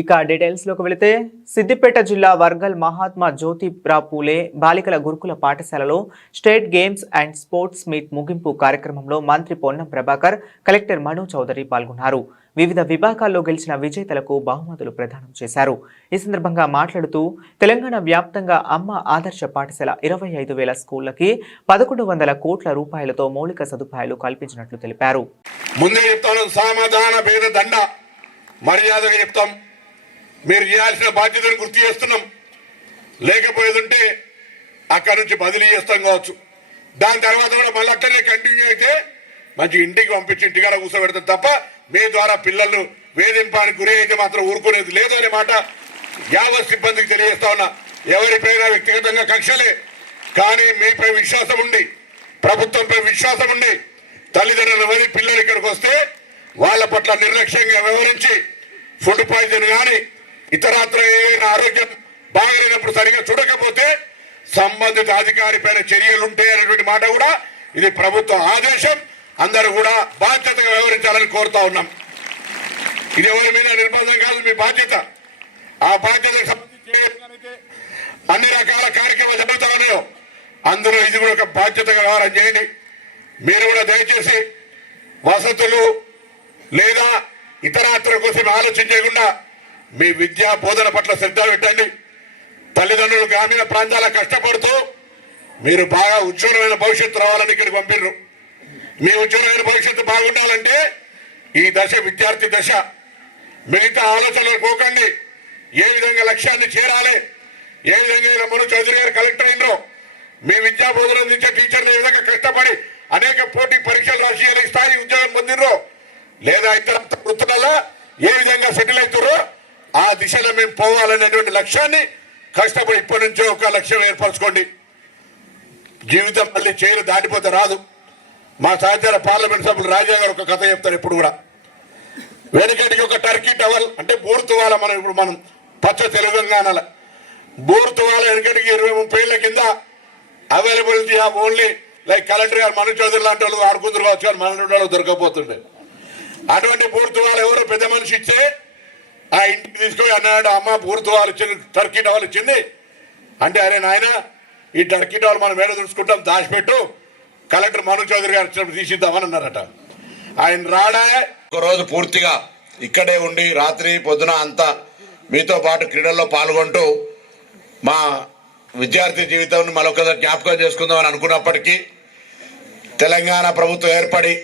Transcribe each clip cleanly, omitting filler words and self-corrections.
ఇక డీటెయిల్స్ లోకి వెళితే సిద్దిపేట జిల్లా వర్గల్ మహాత్మా జ్యోతిబా పూలే బాలికల గురుకుల పాఠశాలలో state games and sports meet ముగింపు కార్యక్రమంలో మంత్రి పొన్నం ప్రభాకర్, కలెక్టర్ మను చౌదరి పాల్గొన్నారు. వివిధ విభాగాల్లో గెలిచిన విజేతలకు బహుమతులు ప్రదానం చేశారు. ఈ సందర్భంగా మాట్లాడుతూ తెలంగాణ వ్యాప్తంగా అమ్మ ఆదర్శ పాఠశాల 25,000 స్కూళ్లకి 1,100 కోట్ల రూపాయలతో మౌలిక సదుపాయాలు కల్పించినట్లు తెలిపారు. మర్యాదగా చెప్తాం, మీరు చేయాల్సిన బాధ్యతను గుర్తు చేస్తున్నాం. లేకపోయేదంటే అక్కడి నుంచి బదిలీ చేస్తాం కావచ్చు. దాని తర్వాత కూడా మళ్ళీ అక్కడనే కంటిన్యూ అయితే మంచి ఇంటికి పంపించి ఇంటికాడ కూర్చోబెడతాం తప్ప మీ ద్వారా పిల్లలు వేధింపానికి గురి అయితే మాత్రం ఊరుకునేది లేదు అనే మాట యావత్ సిబ్బందికి తెలియజేస్తా ఉన్నా. ఎవరిపైనా వ్యక్తిగతంగా కక్షలే, కానీ మీపై విశ్వాసం ఉండి, ప్రభుత్వంపై విశ్వాసం ఉండి తల్లిదండ్రులు వదిలి పిల్లలు ఇక్కడికి వస్తే వాళ్ళ పట్ల నిర్లక్ష్యంగా వ్యవహరించి ఫుడ్ పాయిజన్ కానీ ఇతరత్ర ఏదైనా ఆరోగ్యం బాగలేనప్పుడు సరిగా చూడకపోతే సంబంధిత అధికారి పైన చర్యలుంటాయి అనేటువంటి మాట కూడా ఇది ప్రభుత్వ ఆదేశం. అందరూ కూడా బాధ్యతగా వ్యవహరించాలని కోరుతా ఉన్నాం. ఇది ఎవరి మీద నిర్బంధం కాదు, మీ బాధ్యత. ఆ బాధ్యతకు సంబంధించి అన్ని రకాల కార్యక్రమాలు జరుగుతా ఉన్నాయో అందులో ఇది కూడా ఒక బాధ్యతగా వ్యవహారం చేయండి. మీరు కూడా దయచేసి వసతులు లేదా ఇతరాత్ర కోసం ఆలోచన చేయకుండా మీ విద్యా బోధన పట్ల శ్రద్ధ పెట్టండి. తల్లిదండ్రులు గ్రామీణ ప్రాంతాల కష్టపడుతూ మీరు బాగా ఉజ్వలమైన భవిష్యత్తు రావాలని ఇక్కడికి పంపిర్రు. మీ ఉజ్వలమైన భవిష్యత్తు బాగుండాలంటే ఈ దశ విద్యార్థి దశ. మిగతా ఆలోచనలు పోకండి. ఏ విధంగా లక్ష్యాన్ని చేరాలి, ఏ విధంగా మను చౌదరి గారు కలెక్టర్ అయినరో మీ విద్యా బోధన అందించే టీచర్లు ఏ విధంగా కష్టపడి అనేక పోటీ పరీక్షలు రాసి ఈ స్థాయి ఉద్యోగం పొందినరో లేదా ఇతర వృత్తులలో ఏ విధంగా సెటిల్ అవుతారో ఆ దిశలో మేము పోవాలనేటువంటి లక్ష్యాన్ని కష్టపడి ఇప్పటి నుంచే ఒక లక్ష్యం ఏర్పరచుకోండి. జీవితం మళ్ళీ చేయలు దాటిపోతే రాదు. మా సహచార పార్లమెంట్ సభ్యులు రాజా గారు ఒక కథ చెప్తారు ఎప్పుడు కూడా. వెనకటికి ఒక టర్కీ టవల్ అంటే బూర్తువాల, మనం ఇప్పుడు మనం పచ్చ తెలంగాణ బూర్తువాల వెనకటికి 20-30 ఏళ్ల కింద availability of only like collector గారు మను చౌదరి లాంటి వాళ్ళు ఆడుకుందరు కావచ్చు, కానీ మన వాళ్ళు దొరకపోతుండే. అటువంటి బూర్తువాలు ఎవరో పెద్ద మనిషి ఇచ్చే ఆ ఇంటికి తీసుకొని అన్నాడు, అమ్మ బూర్తువాలు ఇచ్చింది, టర్కీ టవల్ ఇచ్చింది అంటే, అరే నాయన ఈ టర్కీ టవల్ మనం వేడ చూసుకుంటాం, దాచిపెట్టు, కలెక్టర్ మను చౌదరి గారు వచ్చినప్పుడు తీసిద్దామని అన్నారట. ఆయన రాడా ఒకరోజు పూర్తిగా ఇక్కడే ఉండి రాత్రి పొద్దున అంతా మీతో పాటు క్రీడల్లో పాల్గొంటూ మా విద్యార్థి జీవితాన్ని మరొకసారి జ్ఞాపకం చేసుకుందామని అనుకున్నప్పటికీ తెలంగాణ ప్రభుత్వం ఏర్పడి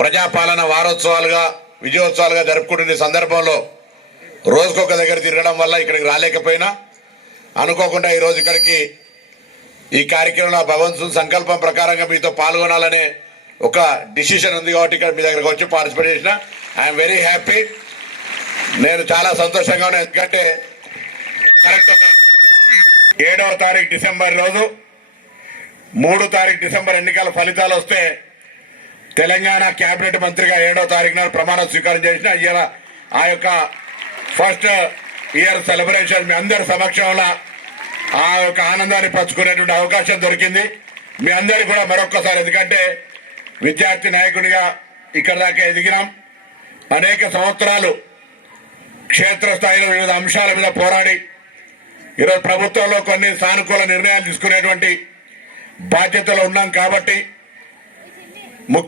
ప్రజాపాలన వారోత్సవాలుగా విజయోత్సవాలుగా జరుపుకుంటున్న సందర్భంలో రోజుకొక దగ్గర తిరగడం వల్ల ఇక్కడికి రాలేకపోయినా అనుకోకుండా ఈరోజు ఇక్కడికి ఈ కార్యక్రమంలో భగవంతుని సంకల్పం ప్రకారంగా మీతో పాల్గొనాలనే ఒక డిసిషన్ ఉంది కాబట్టి ఇక్కడ మీ దగ్గరకు వచ్చి పార్టిసిపేట్ చేసిన ఐఎమ్ వెరీ హ్యాపీ. నేను చాలా సంతోషంగా ఉన్నాను. ఎందుకంటే కరెక్ట్ 7వ తారీఖు డిసెంబర్ రోజు 3 తారీఖు డిసెంబర్ ఎన్నికల ఫలితాలు వస్తే తెలంగాణ కేబినెట్ మంత్రిగా 7వ తారీఖు నాడు ప్రమాణ స్వీకారం చేసిన ఇవాళ ఆ యొక్క ఫస్ట్ ఇయర్ సెలబ్రేషన్ మీ అందరి సమక్షంలో ఆ యొక్క ఆనందాన్ని పంచుకునేటువంటి అవకాశం దొరికింది. మీ అందరికీ కూడా మరొక్కసారి, ఎందుకంటే విద్యార్థి నాయకునిగా ఇక్కడ దాకా ఎదిగినాం. అనేక సంవత్సరాలు క్షేత్రస్థాయిలో వివిధ అంశాల మీద పోరాడి ఈరోజు ప్రభుత్వంలో కొన్ని సానుకూల నిర్ణయాలు తీసుకునేటువంటి బాధ్యతలు ఉన్నాం. కాబట్టి